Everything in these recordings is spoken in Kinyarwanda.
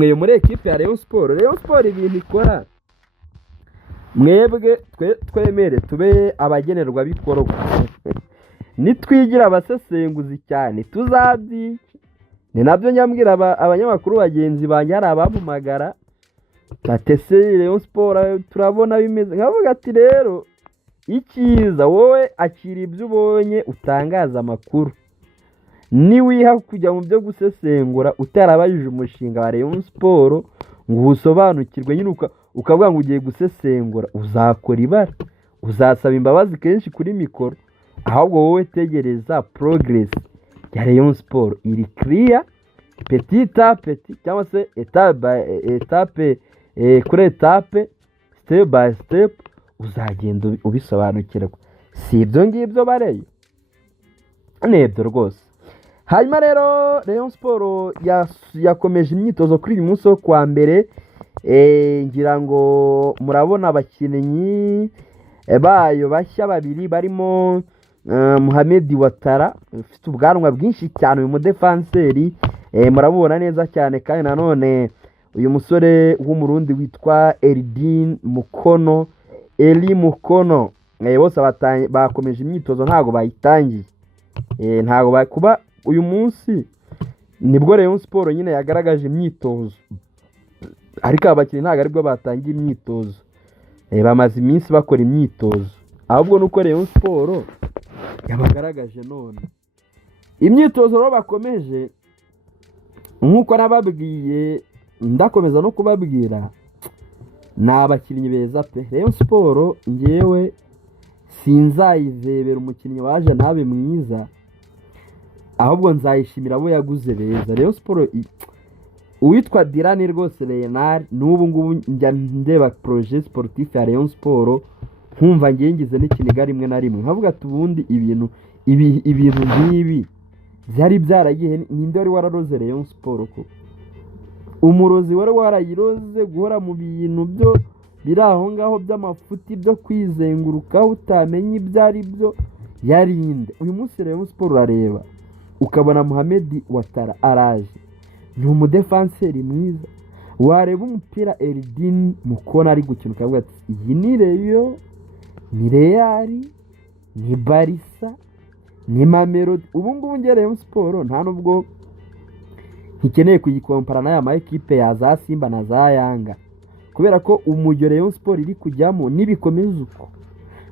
mwe muri ekipe ya Rayon Sport ibintu ikora mwebwe twemere tube abagenerwa bikorwa nitwigira abasesenguzi cyane tuzabyi ni nabyo nyambwira abanyamakuru bagenzi banjye hari abampamagara batese Rayon Sport turabona bimeze nkavuga ati rero icyiza wowe akira ibyo ubonye utangaza amakuru niwiha kujya mu byo gusesengura utarabayije umushinga wa Rayon Sport ngo usobanukirwe nyine ukavuga ngo ugiye gusesengura uzakora ibara uzasaba imbabazi kenshi kuri mikoro ahubwo wowe tegereza progress ya Rayon Sport iri clear petit à petit cyangwa se étape kuri étape step by step uzagenda ubisobanukirwa si ibyo ngibyo bareye nebyo rwose. Hanyuma rero Rayon Sport yakomeje imyitozo kuri uyu munsi wo kwa mbere ngira ngo murabona abakinnyi bayo bashya babiri barimo Mohamed Ouattara ufite ubwanwa bwinshi cyane uyu mudefanseri murabubona neza cyane kandi nanone uyu musore w'umurundi witwa Eli Mukono bose bakomeje imyitozo ntago bayitangiye ntago kuba uyu munsi nibwo Rayon Sport nyine yagaragaje imyitozo ariko abakinnyi ntago aribwo batangiye imyitozo bamaze iminsi bakora imyitozo ahubwo nuko Rayon Sport yabagaragaje none imyitozo rero bakomeje nkuko nababwiye ndakomeza no kubabwira ni abakinnyi beza pe. Rayon Sport ngewe sinzayivebera umukinnyi waje ntabe mwiza ahubwo nzayishimira abo yaguze beza. Rayon Sport uwitwa Dirani rwose Leonard n'ubu ngubu njya ndeba projet sportif ya Rayon Sport nkumva ngize n'ikiniga rimwe na rimwe nkavuga ati ubundi ibintu nk'ibi byari byaragiye ninde wari wararoze Rayon Sport ko umurozi wari warayiroze guhora mu bintu byo biri aho ngaho by'amafuti byo kwizenguruka utamenye ibyo ari byo yarinde. Uyu munsi Rayon Sport urareba ukabona Mohamed Ouattara araje ni umudefanseri mwiza wareba umupira Eli Mukono ari gukina ukavuga ati iyi ni Rayon ni Real ni Barca ni Mamelodi. ubu ngubu nge Rayon Sport nta nubwo ntikeneye kuyikompara n'aya ma ekipe ya za Simba na za Yanga kubera ko umujyo Rayon Sport iri kujyamo nibikomeza uko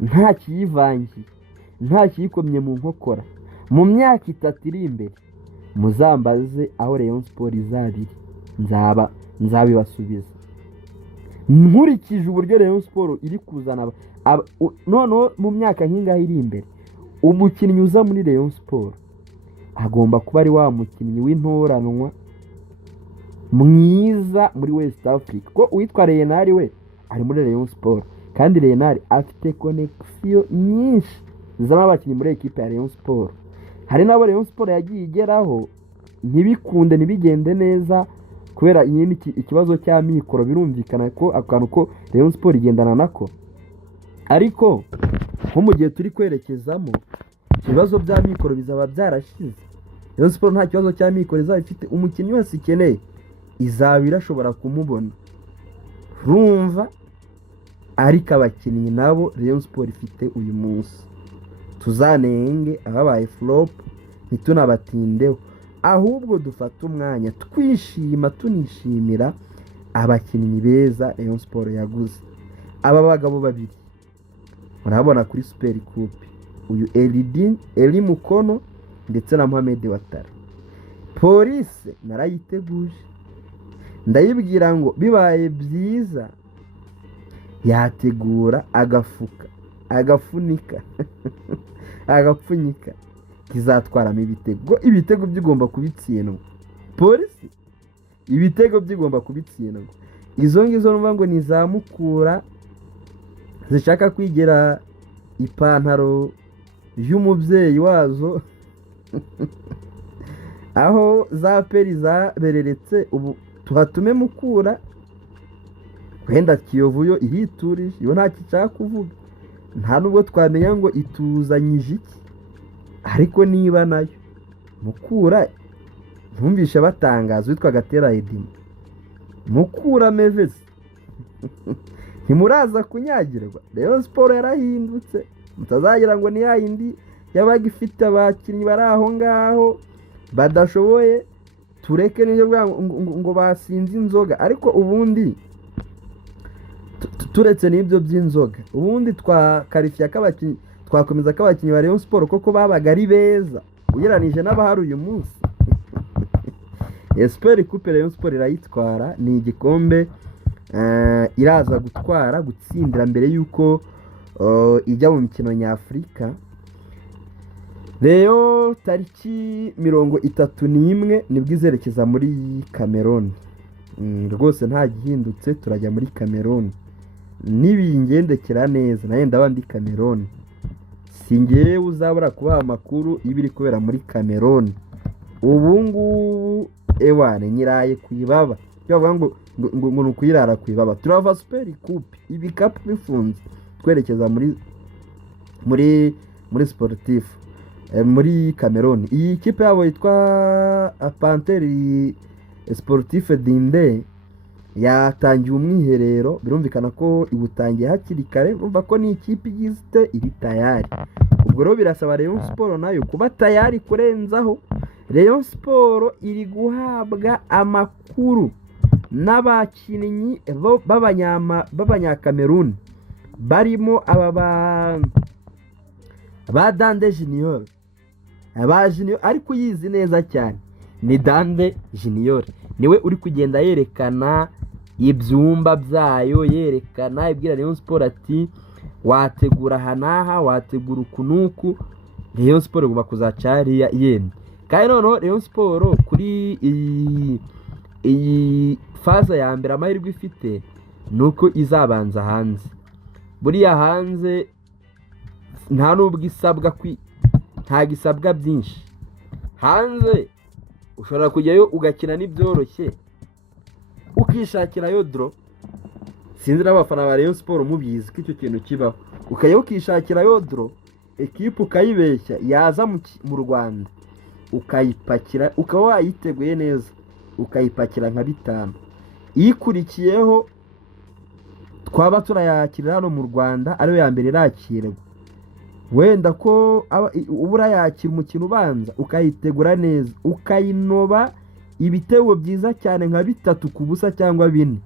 nta kiyivangiye nta kiyikomye mu nkokora mu myaka 3 iri imbere muzambaze aho Rayon Sport izabiri nzabibasubiza nkurikije uburyo Rayon Sport iri kuzana none mu myaka nkinga iri imbere umukinnyi uza muri Rayon Sport agomba kuba ari wa mukinnyi w'intoranwa mwiza muri West Africa ko witwa Leonard we ari muri Rayon Sport kandi Leonard afite connection nyinshi z'abakinnyi muri ekipe ya Rayon Sport. Hari nabo Rayon Sport yagiye igeraho ntibikunde nibigende neza kubera ikibazo cya mikoro birumvikana ko akantu ko Rayon Sport igendana nako ariko nko mu gihe turi kwerekezamo ibibazo bya mikoro bizaba byarashize. Rayon Sport nta kibazo cya mikoro izaba ifite umukinnyi wese ikeneye izaba irashobora kumubona rumva ariko abakinnyi nabo Rayon Sport ifite uyu munsi tuzanenge ababaye flop ntitunabatindeho ahubwo dufata umwanya twishima tunishimira abakinnyi beza Rayon Sport yaguze. Aba bagabo babiri murabona kuri Super Coupe uyu Eli Mukono ndetse na Mohamed Ouattara. Police narayiteguje ndayibwira ngo bibaye byiza yategura agafunika agapfunyika kizatwaramo ibitego byigomba kubitsindwa. Police ibitego byigomba kubitsindwa izo ngizo numva ngo nizamukura zishaka kwigira ipantaro y'umubyeyi wazo aho za peri zabereretse ubu tuhatume mukura wenda Kiyovu yo ihiturije yo nta kicara kuvuga nta nubwo twamenya ngo ituzanyije iki ariko niba nayo mukura ntumvishe batangaza witwa Gatera Edimo mukura mevesi ntimuraza kunyagirwa. Rayon Sport yarahindutse, mutazagira ngo ni yayindi yabaga ifite abakinnyi bari aho ngaho badashoboye, tureke n'ibyo ngo basinze inzoga. Ariko ubundi turetse n'ibyo by'inzoga, ubundi twakomeza ko abakinnyi ba Rayon Sport koko babaga ari beza ugereranije n'abahari uyu munsi. Super Coupe Rayon Sport irayitwara, ni igikombe iraza gutsindira mbere y'uko ijya mu mikino nyafurika. Rero tariki 31 nibwo izerekeza muri Cameroon. Rwose nta gihindutse, turajya muri Cameroon. Nibingendekera neza naye ndaba ndi Cameroon, singiye uzabura kubaha amakuru ibiri kubera muri Cameroon. Ubu ngubu ewane nyiraye kuyibaba, bavuga ngo nukuyirara kuyibaba. Turava Super Coupe, ibikapu bifunze twerekeza muri sportif muri Cameroon. Iyi kipe yabo yitwa Panthère Sportif Dinde yatangiye umwiherero, birumvikana ko ibutangiye hakiri kare, urumva ko ni ikipe igizwe iri tayari. Ubwo rero birasaba Rayon Sport nayo kuba tayari kurenzaho. Rayon Sport iri guhabwa amakuru n'abakinnyi b'abanyakameruni barimo aba Dande Junior, ariko yizi neza cyane ni Dande Junior, niwe uri kugenda yerekana ibyumba byayo, yerekana ibwira Rayon Sport ati wategura hanaha, wategura ukunuku. Rayon Sport igomba kuzacariya yemye. Kandi noneho Rayon Sport kuri iyi faza ya mbere amahirwe ifite nuko izabanza hanze. Buriya hanze nta nubwo isabwa nta gisabwa byinshi. Hanze ushobora kujyayo ugakina n'ibyoroshye ukishakirayo draw. Sinzi n'abafana ba Rayon Sport mubizi ko icyo kintu kibaho, ukajya ukishakirayo draw, ekipe ukayibeshya yaza mu Rwanda ukayipakira, ukaba wayiteguye neza ukayipakira nka 5. Ikurikiyeho twaba turayakira hano mu Rwanda ariyo ya mbere irakirwa, wenda ko ubura yakira umukino ubanza ukayitegura neza, ukayinoba ibitego byiza cyane nka 3-0 cyangwa 4,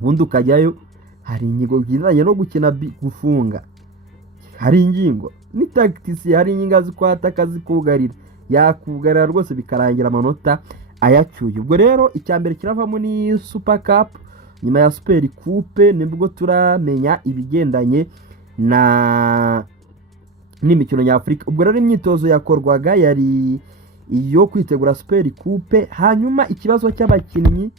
ubundi ukajyayo. Hari ingingo bwizanye no gukina gufunga, hari ingingo ni tactics, hari ingingo zikwataka zikugarira, yakugarira rwose bikarangira amanota ayacyuye. Ubwo rero icyambere kiravamo ni Super Cup, nyuma ya Super Coupe nibwo turamenya ibigendanye n'imikino nyafurika. Ubwo rero imyitozo yakorwaga yari iyo kwitegura Super Coupe. Hanyuma ikibazo cy'abakinnyi,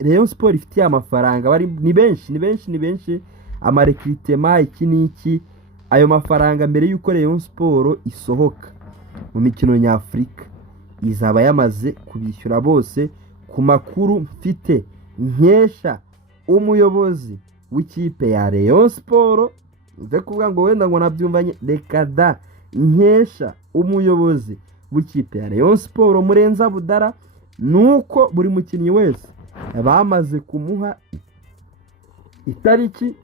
Rayon Sport ifitiye amafaranga, bari ni benshi amarekritema iki niki. Ayo mafaranga mbere y'uko Rayon Sport isohoka mu mikino nyafurika izaba yamaze kubishyura bose. Ku makuru mfite nkesha umuyobozi w'ikipe ya Rayon Sport, uze kuvuga ngo wenda ngo nabyumvanye, reka da, nkesha umuyobozi w'ikipe ya Rayon Sport Murenza Budara, nuko buri mukinnyi wese bamaze kumuha itariki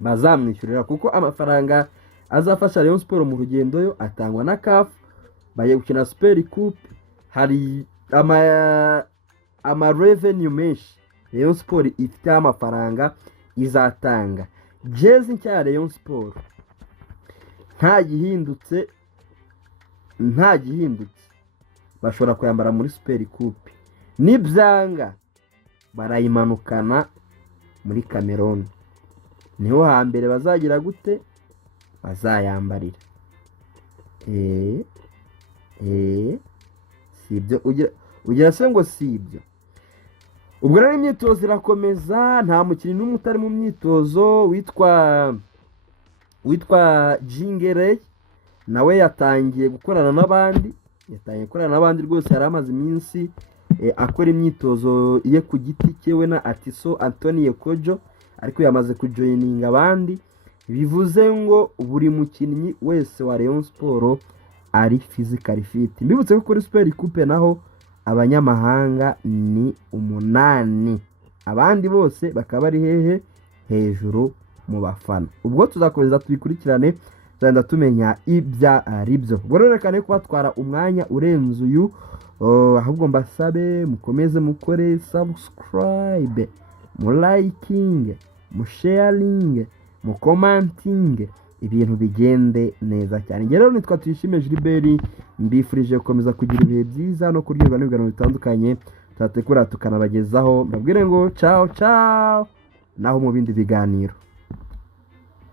bazamwishyurira, kuko amafaranga azafasha Rayon Sport mu rugendo yo atangwa na CAF. Baye gukina Super Coupe, hari ama revenue menshi Rayon Sport ifite amafaranga izatanga. Jezi nshya Rayon Sport nta gihindutse bashobora kuyambara muri Super Coupe, nibyanga barayimanukana muri Cameroon, niho hambere bazagira gute bazayambarira. Sibyo ugira se ngo sibyo. Ubwo rero imyitozo irakomeza, nta mukinnyi n'umwe utari mu myitozo. witwa Jingerey nawe yatangiye gukorana n'abandi rwose. Yari amaze iminsi akora imyitozo ye ku giti cye we na Atiso Anthony Kojo, ariko yamaze kujoininga abandi. Bivuze ngo buri mukinnyi wese wa Rayon Sport ari physically fit. Mbibutse ko kuri Super Coupe naho abanyamahanga ni 8, abandi bose bakaba bari hehe hejuru mu bafana. Ubwo tuzakomeza tubikurikirane tugenda tumenya ibya aribyo. Ubwo rero reka kubatwara umwanya urenze uyu, ahubwo mbasabe mukomeze mukore subscribe, mu liking, mu sharing, mu commenting, ibintu bigende neza cyane. Rero nitwa Tuyishime Gilbert, mbifurije gukomeza kugira ibihe byiza no kuryoherwa n'ibiganiro bitandukanye tutatekura tukanabagezaho. Mbabwire ngo ciao ciao naho mu bindi biganiro.